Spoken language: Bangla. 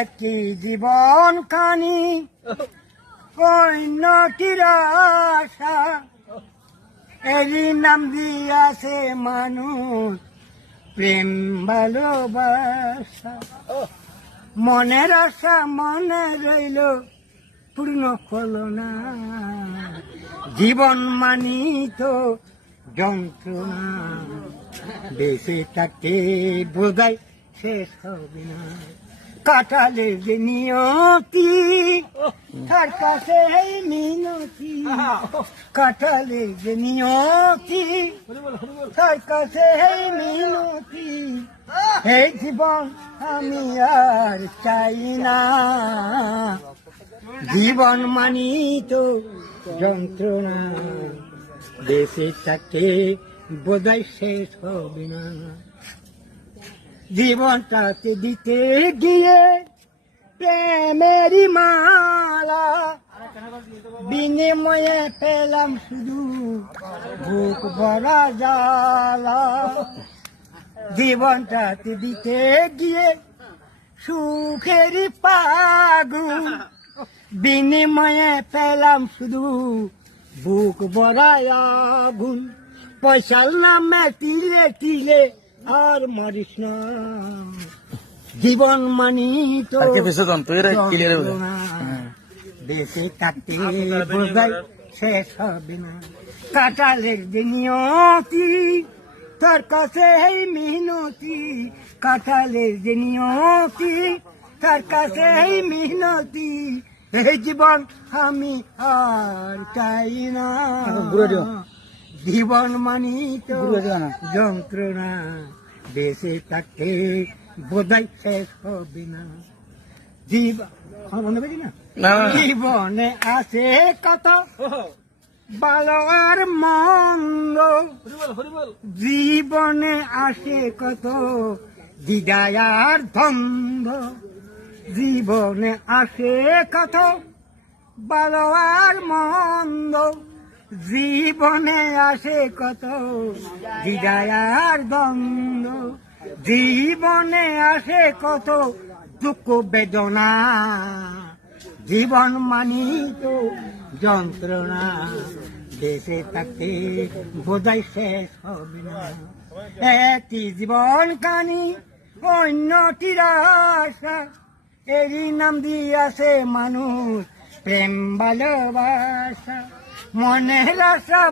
একটি জীবন খানি অন্যটির আশা, এরই নাম দিয়াছে মানুষ প্রেম ভালোবাসা। মনের আশা মনে রইল পূর্ণ হলো না, জীবন মানি তো যন্ত্রণা, বেঁচে থাকতে বোধহয় শেষ হবে না। কাটালে যে নিয়তি তার কাছে এই মিনতি, কাটালে যে নিয়তি তার কাছে এই মিনতি, এই জীবন আমি আর চাই না, জীবন মানি তো যন্ত্রণা, বেঁচে থাকতে বোধহয় শেষ হবে না। জীবনটাতে দিতে গিয়ে প্রেমেরই মালা, বিনিময়ে পেলাম শুধু বুক ভরা জ্বালা। জীবনটাতে দিতে গিয়ে সুখেরই পাগুন, বিনিময়ে পেলাম শুধু বুক ভরা আগুন। পয়সার নামে তিলে তিলে আর মরিস না, জীবন মানি তো যন্ত্রণা, বেঁচে থাকতে বোধহয় শেষ হবে না। কাটালের যে নিয়তি তার কাছে এই মিনতি, কাটালের যে নিয়তি তার কাছে এই মিনতি, এই জীবন আমি আর চাই না, জীবন মানি তো যন্ত্রণা, বেঁচে থাকতে বোধহয় শেষ হবে না। জীবনে আছে কত ভালো আর মন্দ, জীবনে আসে কত দ্বিধায় আর দ্বন্দ্ব, জীবনে আসে কত ভালো আর মন্দ, জীবনে আসে কত দ্বিধায় আর দ্বন্দ্ব, জীবনে আসে কত দুঃখ বেদনা, জীবন মানি তো যন্ত্রণা, বেঁচে থাকতে বোধহয় শেষ হবে না। একটি জীবন কানি অন্যটির আশা, এরই নাম দিয়াছে মানুষ প্রেম ভালোবাসা। মনের আশা